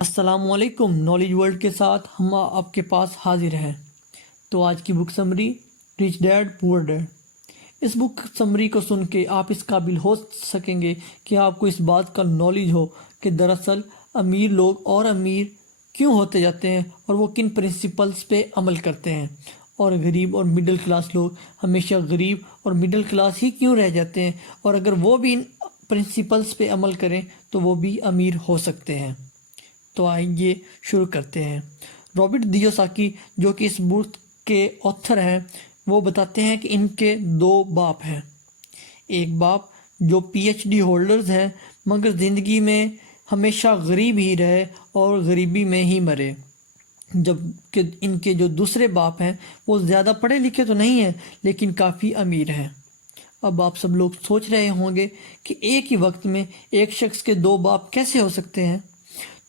السلام علیکم. Knowledge world کے ساتھ ہم آپ کے پاس حاضر ہیں. تو آج کی بک سمری ریچ ڈیڈ پور ڈیڈ. اس بک سمری کو سن کے آپ اس قابل ہو سکیں گے کہ آپ کو اس بات کا نالج ہو کہ دراصل امیر لوگ اور امیر کیوں ہوتے جاتے ہیں اور وہ کن پرنسپلز پہ عمل کرتے ہیں، اور غریب اور مڈل کلاس لوگ ہمیشہ غریب اور مڈل کلاس ہی کیوں رہ جاتے ہیں، اور اگر وہ بھی ان پرنسپلز پہ عمل کریں تو وہ بھی امیر ہو سکتے ہیں. تو آئیے شروع کرتے ہیں. رابرٹ کیوساکی جو کہ اس بک کے آتھر ہیں، وہ بتاتے ہیں کہ ان کے دو باپ ہیں. ایک باپ جو پی ایچ ڈی ہولڈرز ہیں مگر زندگی میں ہمیشہ غریب ہی رہے اور غریبی میں ہی مرے، جبکہ ان کے جو دوسرے باپ ہیں وہ زیادہ پڑھے لکھے تو نہیں ہیں لیکن کافی امیر ہیں. اب آپ سب لوگ سوچ رہے ہوں گے کہ ایک ہی وقت میں ایک شخص کے دو باپ کیسے ہو سکتے ہیں.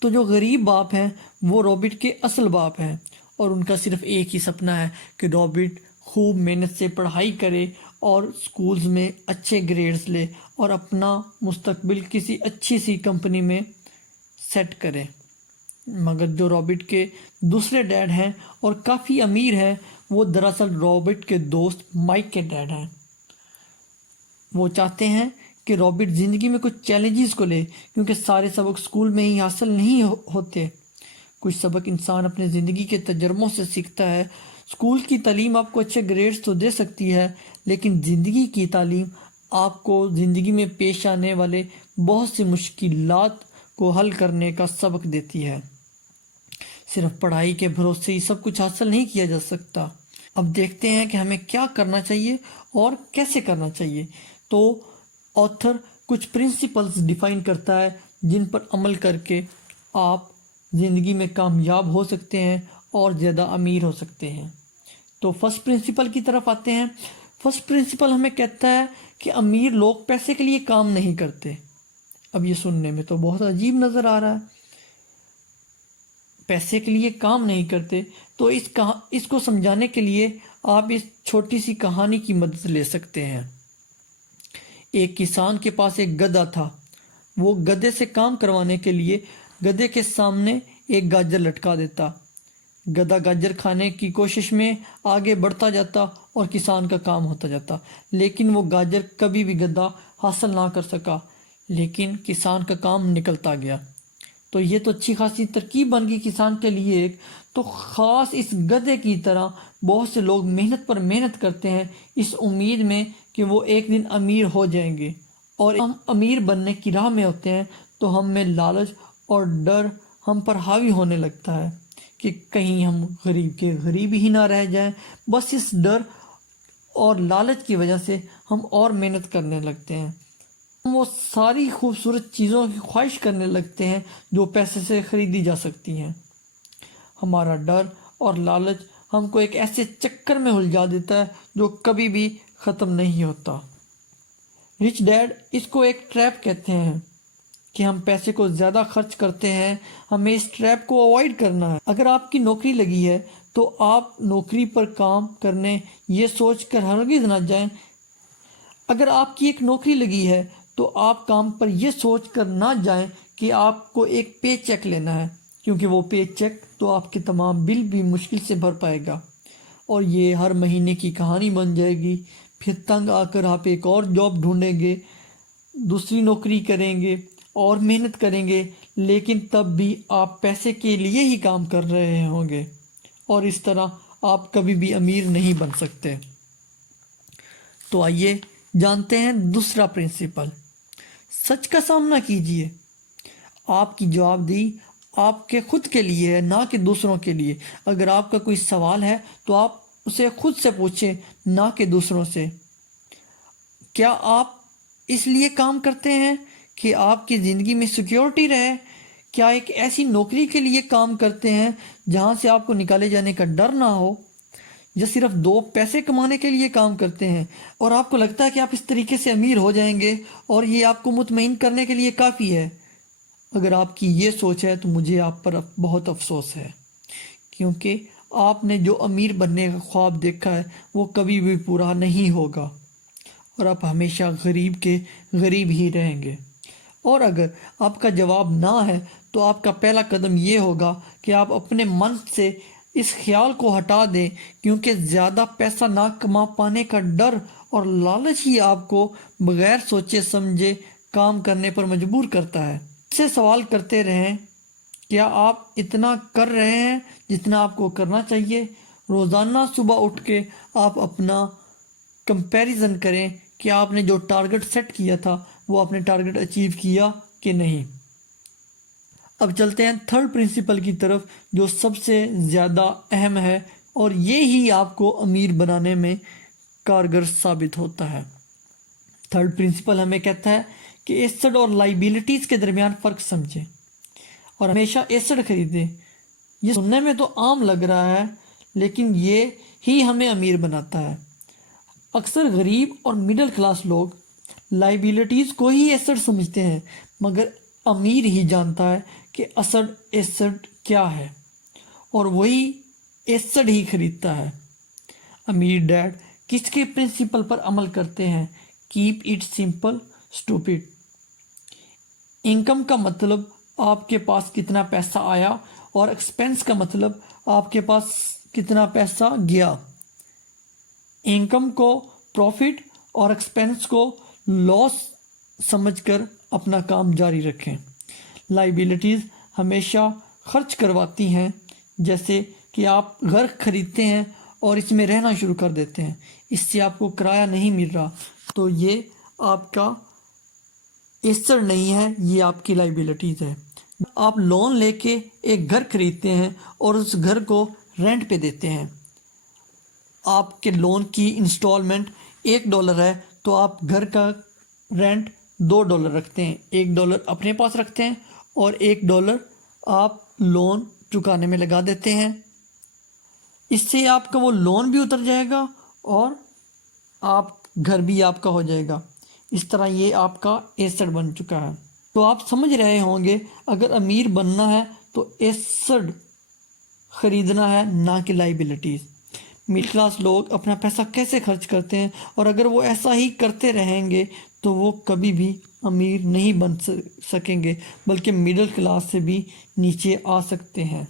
تو جو غریب باپ ہیں وہ رابرٹ کے اصل باپ ہیں، اور ان کا صرف ایک ہی سپنا ہے کہ رابرٹ خوب محنت سے پڑھائی کرے اور سکولز میں اچھے گریڈز لے اور اپنا مستقبل کسی اچھی سی کمپنی میں سیٹ کرے. مگر جو رابرٹ کے دوسرے ڈیڈ ہیں اور کافی امیر ہیں، وہ دراصل رابرٹ کے دوست مائک کے ڈیڈ ہیں. وہ چاہتے ہیں کہ رابرٹ زندگی میں کچھ چیلنجز کو لے، کیونکہ سارے سبق سکول میں ہی حاصل نہیں ہوتے. کچھ سبق انسان اپنے زندگی کے تجربوں سے سیکھتا ہے. سکول کی تعلیم آپ کو اچھے گریڈز تو دے سکتی ہے، لیکن زندگی کی تعلیم آپ کو زندگی میں پیش آنے والے بہت سی مشکلات کو حل کرنے کا سبق دیتی ہے. صرف پڑھائی کے بھروسے ہی سب کچھ حاصل نہیں کیا جا سکتا. اب دیکھتے ہیں کہ ہمیں کیا کرنا چاہیے اور کیسے کرنا چاہیے. تو آتھر کچھ پرنسپلز ڈیفائن کرتا ہے جن پر عمل کر کے آپ زندگی میں کامیاب ہو سکتے ہیں اور زیادہ امیر ہو سکتے ہیں. تو فرسٹ پرنسپل کی طرف آتے ہیں. فرسٹ پرنسپل ہمیں کہتا ہے کہ امیر لوگ پیسے کے لیے کام نہیں کرتے. اب یہ سننے میں تو بہت عجیب نظر آ رہا ہے، پیسے کے لیے کام نہیں کرتے. تو اس کو سمجھانے کے لیے آپ اس چھوٹی سی کہانی کی مدد لے سکتے ہیں. ایک کسان کے پاس ایک گدھا تھا. وہ گدھے سے کام کروانے کے لیے گدھے کے سامنے ایک گاجر لٹکا دیتا. گدھا گاجر کھانے کی کوشش میں آگے بڑھتا جاتا اور کسان کا کام ہوتا جاتا، لیکن وہ گاجر کبھی بھی گدھا حاصل نہ کر سکا. لیکن کسان کا کام نکلتا گیا. تو یہ تو اچھی خاصی ترکیب بن گئی کسان کے لیے ایک. تو خاص اس گدھے کی طرح بہت سے لوگ محنت پر محنت کرتے ہیں اس امید میں کہ وہ ایک دن امیر ہو جائیں گے، اور ہم امیر بننے کی راہ میں ہوتے ہیں تو ہم میں لالچ اور ڈر ہم پر حاوی ہونے لگتا ہے کہ کہیں ہم غریب کے غریب ہی نہ رہ جائیں. بس اس ڈر اور لالچ کی وجہ سے ہم اور محنت کرنے لگتے ہیں. ہم وہ ساری خوبصورت چیزوں کی خواہش کرنے لگتے ہیں جو پیسے سے خریدی جا سکتی ہیں. ہمارا ڈر اور لالچ ہم کو ایک ایسے چکر میں الجھا دیتا ہے جو کبھی بھی ختم نہیں ہوتا. رچ ڈیڈ اس کو ایک ٹریپ کہتے ہیں کہ ہم پیسے کو زیادہ خرچ کرتے ہیں. ہمیں اس ٹریپ کو اوائڈ کرنا ہے. اگر آپ کی نوکری لگی ہے تو آپ نوکری پر کام کرنے یہ سوچ کر ہرگز نہ جائیں. اگر آپ کی ایک نوکری لگی ہے تو آپ کام پر یہ سوچ کر نہ جائیں کہ آپ کو ایک پے چیک لینا ہے، کیونکہ وہ پے چیک تو آپ کے تمام بل بھی مشکل سے بھر پائے گا اور یہ ہر مہینے کی کہانی بن جائے گی. پھر تنگ آ کر آپ ایک اور جاب ڈھونڈیں گے، دوسری نوکری کریں گے اور محنت کریں گے، لیکن تب بھی آپ پیسے کے لیے ہی کام کر رہے ہوں گے، اور اس طرح آپ کبھی بھی امیر نہیں بن سکتے. تو آئیے جانتے ہیں دوسرا پرنسپل. سچ کا سامنا کیجیے. آپ کی جواب دہی آپ کے خود کے لیے ہے، نہ کہ دوسروں کے لیے. اگر آپ کا کوئی سوال ہے تو آپ اسے خود سے پوچھیں، نہ کہ دوسروں سے. کیا آپ اس لیے کام کرتے ہیں کہ آپ کی زندگی میں سیکیورٹی رہے؟ کیا ایک ایسی نوکری کے لیے کام کرتے ہیں جہاں سے آپ کو نکالے جانے کا ڈر نہ ہو؟ یا صرف دو پیسے کمانے کے لیے کام کرتے ہیں اور آپ کو لگتا ہے کہ آپ اس طریقے سے امیر ہو جائیں گے اور یہ آپ کو مطمئن کرنے کے لیے کافی ہے؟ اگر آپ کی یہ سوچ ہے تو مجھے آپ پر بہت افسوس ہے، کیونکہ آپ نے جو امیر بننے کا خواب دیکھا ہے وہ کبھی بھی پورا نہیں ہوگا، اور آپ ہمیشہ غریب کے غریب ہی رہیں گے. اور اگر آپ کا جواب نہ ہے تو آپ کا پہلا قدم یہ ہوگا کہ آپ اپنے من سے اس خیال کو ہٹا دیں، کیونکہ زیادہ پیسہ نہ کما پانے کا ڈر اور لالچ ہی آپ کو بغیر سوچے سمجھے کام کرنے پر مجبور کرتا ہے۔ اس سے سوال کرتے رہیں، کیا آپ اتنا کر رہے ہیں جتنا آپ کو کرنا چاہیے؟ روزانہ صبح اٹھ کے آپ اپنا کمپیریزن کریں کہ آپ نے جو ٹارگٹ سیٹ کیا تھا وہ آپ نے ٹارگٹ اچیو کیا کہ نہیں۔ اب چلتے ہیں تھرڈ پرنسپل کی طرف، جو سب سے زیادہ اہم ہے اور یہ ہی آپ کو امیر بنانے میں کارگر ثابت ہوتا ہے۔ تھرڈ پرنسپل ہمیں کہتا ہے کہ ایسٹ اور لائبلٹیز کے درمیان فرق سمجھیں اور ہمیشہ ایسٹ خریدیں۔ یہ سننے میں تو عام لگ رہا ہے، لیکن یہ ہی ہمیں امیر بناتا ہے۔ اکثر غریب اور مڈل کلاس لوگ لائبلٹیز کو ہی ایسٹ سمجھتے ہیں، مگر امیر ہی جانتا ہے کہ اصل ایسٹ کیا ہے اور وہی ایسٹ ہی خریدتا ہے۔ امیر ڈیڈ کس کے پرنسپل پر عمل کرتے ہیں؟ Keep it simple stupid. Income کا مطلب آپ کے پاس کتنا پیسہ آیا اور ایکسپینس کا مطلب آپ کے پاس کتنا پیسہ گیا۔ انکم کو پروفٹ اور ایکسپینس کو لاس سمجھ کر اپنا کام جاری رکھیں۔ لائبلٹیز ہمیشہ خرچ کرواتی ہیں، جیسے کہ آپ گھر خریدتے ہیں اور اس میں رہنا شروع کر دیتے ہیں، اس سے آپ کو کرایہ نہیں مل رہا، تو یہ آپ کا ایسٹ نہیں ہے، یہ آپ کی لائبلٹیز ہے۔ آپ لون لے کے ایک گھر خریدتے ہیں اور اس گھر کو رینٹ پہ دیتے ہیں۔ آپ کے لون کی انسٹالمنٹ $1 ہے تو آپ گھر کا رینٹ $2 رکھتے ہیں، $1 اپنے پاس رکھتے ہیں اور $1 آپ لون چکانے میں لگا دیتے ہیں۔ اس سے آپ کا وہ لون بھی اتر جائے گا اور آپ گھر بھی آپ کا ہو جائے گا۔ اس طرح یہ آپ کا ایسٹ بن چکا ہے۔ تو آپ سمجھ رہے ہوں گے، اگر امیر بننا ہے تو ایسٹ خریدنا ہے، نہ کہ لائبلٹیز۔ مڈل کلاس لوگ اپنا پیسہ کیسے خرچ کرتے ہیں، اور اگر وہ ایسا ہی کرتے رہیں گے تو وہ کبھی بھی امیر نہیں بن سکیں گے، بلکہ مڈل کلاس سے بھی نیچے آ سکتے ہیں،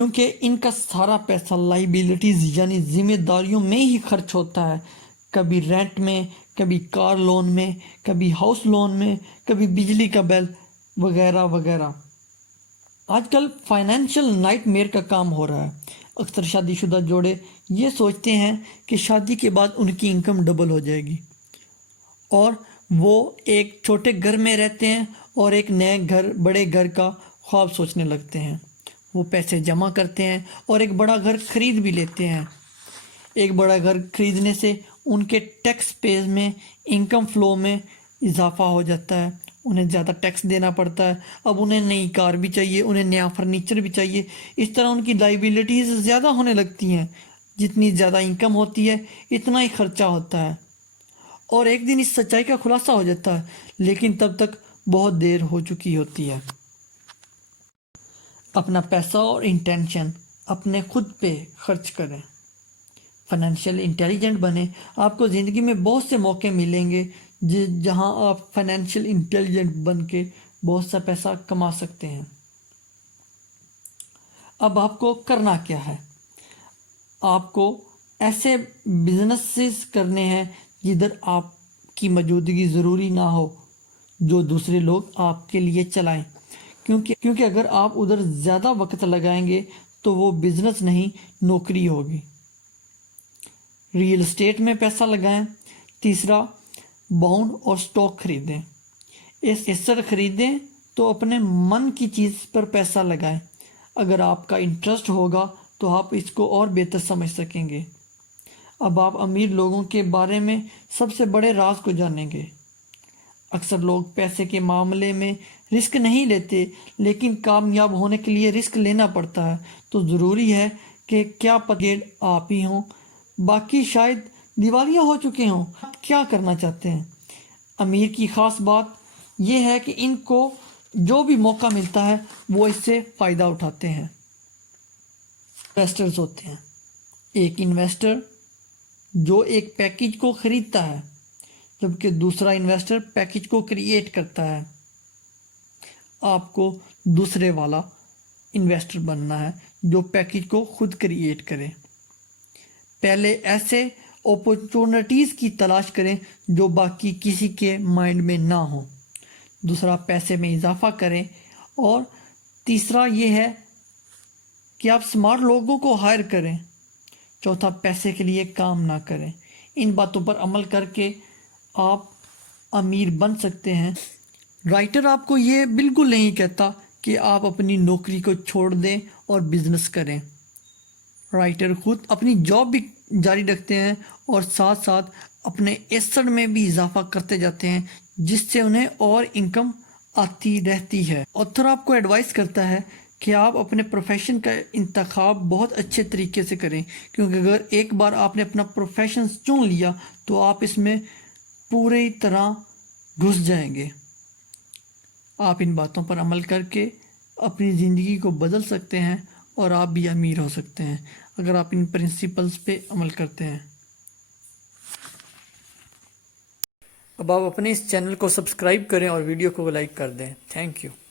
کیونکہ ان کا سارا پیسہ لائبلٹیز یعنی ذمہ داریوں میں ہی خرچ ہوتا ہے، کبھی رینٹ میں، کبھی کار لون میں، کبھی ہاؤس لون میں، کبھی بجلی کا بل وغیرہ وغیرہ۔ آج کل فائنینشیل نائٹ میئر کا کام ہو رہا ہے۔ اکثر شادی شدہ جوڑے یہ سوچتے ہیں کہ شادی کے بعد ان کی انکم ڈبل ہو جائے گی، اور وہ ایک چھوٹے گھر میں رہتے ہیں اور ایک نئے گھر، بڑے گھر کا خواب سوچنے لگتے ہیں۔ وہ پیسے جمع کرتے ہیں اور ایک بڑا گھر خرید بھی لیتے ہیں۔ ایک بڑا گھر خریدنے سے ان کے ٹیکس پیز میں، انکم فلو میں اضافہ ہو جاتا ہے، انہیں زیادہ ٹیکس دینا پڑتا ہے۔ اب انہیں نئی کار بھی چاہیے، انہیں نیا فرنیچر بھی چاہیے، اس طرح ان کی لائبلٹیز زیادہ ہونے لگتی ہیں۔ جتنی زیادہ انکم ہوتی ہے اتنا ہی خرچہ ہوتا ہے، اور ایک دن اس سچائی کا خلاصہ ہو جاتا ہے، لیکن تب تک بہت دیر ہو چکی ہوتی ہے۔ اپنا پیسہ اور انٹینشن اپنے خود پہ خرچ کریں، فائنینشیل انٹیلیجنٹ بنیں۔ آپ کو زندگی میں بہت سے موقع ملیں گے جہاں آپ فائنینشیل انٹیلیجنٹ بن کے بہت سا پیسہ کما سکتے ہیں۔ اب آپ کو کرنا کیا ہے؟ آپ کو ایسے بزنسز کرنے ہیں جدھر آپ کی موجودگی ضروری نہ ہو، جو دوسرے لوگ آپ کے لیے چلائیں، کیونکہ اگر آپ ادھر زیادہ وقت لگائیں گے تو وہ بزنس نہیں، نوکری ہوگی۔ ریئل اسٹیٹ میں پیسہ لگائیں۔ تیسرا، بانڈ اور سٹاک خریدیں۔ ایسٹ خریدیں تو اپنے من کی چیز پر پیسہ لگائیں۔ اگر آپ کا انٹرسٹ ہوگا تو آپ اس کو اور بہتر سمجھ سکیں گے۔ اب آپ امیر لوگوں کے بارے میں سب سے بڑے راز کو جانیں گے۔ اکثر لوگ پیسے کے معاملے میں رسک نہیں لیتے، لیکن کامیاب ہونے کے لیے رسک لینا پڑتا ہے، تو ضروری ہے کہ کیا پتگیڑ آپ ہی ہوں، باقی شاید دیوالیاں ہو چکے ہوں۔ آپ کیا کرنا چاہتے ہیں؟ امیر کی خاص بات یہ ہے کہ ان کو جو بھی موقع ملتا ہے وہ اس سے فائدہ اٹھاتے ہیں۔ انویسٹرز ہوتے ہیں، ایک انویسٹر جو ایک پیکج کو خریدتا ہے، جبکہ دوسرا انویسٹر پیکج کو کریٹ کرتا ہے۔ آپ کو دوسرے والا انویسٹر بننا ہے جو پیکیج کو خود کریٹ کرے۔ پہلے ایسے اپورچونٹیز کی تلاش کریں جو باقی کسی کے مائنڈ میں نہ ہوں۔ دوسرا، پیسے میں اضافہ کریں، اور تیسرا یہ ہے کہ آپ سمارٹ لوگوں کو ہائر کریں۔ چوتھا، پیسے کے لیے کام نہ کریں۔ ان باتوں پر عمل کر کے آپ امیر بن سکتے ہیں۔ رائٹر آپ کو یہ بالکل نہیں کہتا کہ آپ اپنی نوکری کو چھوڑ دیں اور بزنس کریں۔ رائٹر خود اپنی جاب بھی جاری رکھتے ہیں اور ساتھ ساتھ اپنے ایسٹ میں بھی اضافہ کرتے جاتے ہیں، جس سے انہیں اور انکم آتی رہتی ہے۔ آتھر آپ کو ایڈوائز کرتا ہے کہ آپ اپنے پروفیشن کا انتخاب بہت اچھے طریقے سے کریں، کیونکہ اگر ایک بار آپ نے اپنا پروفیشن چن لیا تو آپ اس میں پوری طرح گھس جائیں گے۔ آپ ان باتوں پر عمل کر کے اپنی زندگی کو بدل سکتے ہیں اور آپ بھی امیر ہو سکتے ہیں اگر آپ ان پرنسپلز پہ عمل کرتے ہیں۔ اب آپ اپنے اس چینل کو سبسکرائب کریں اور ویڈیو کو لائک کر دیں۔ Thank you.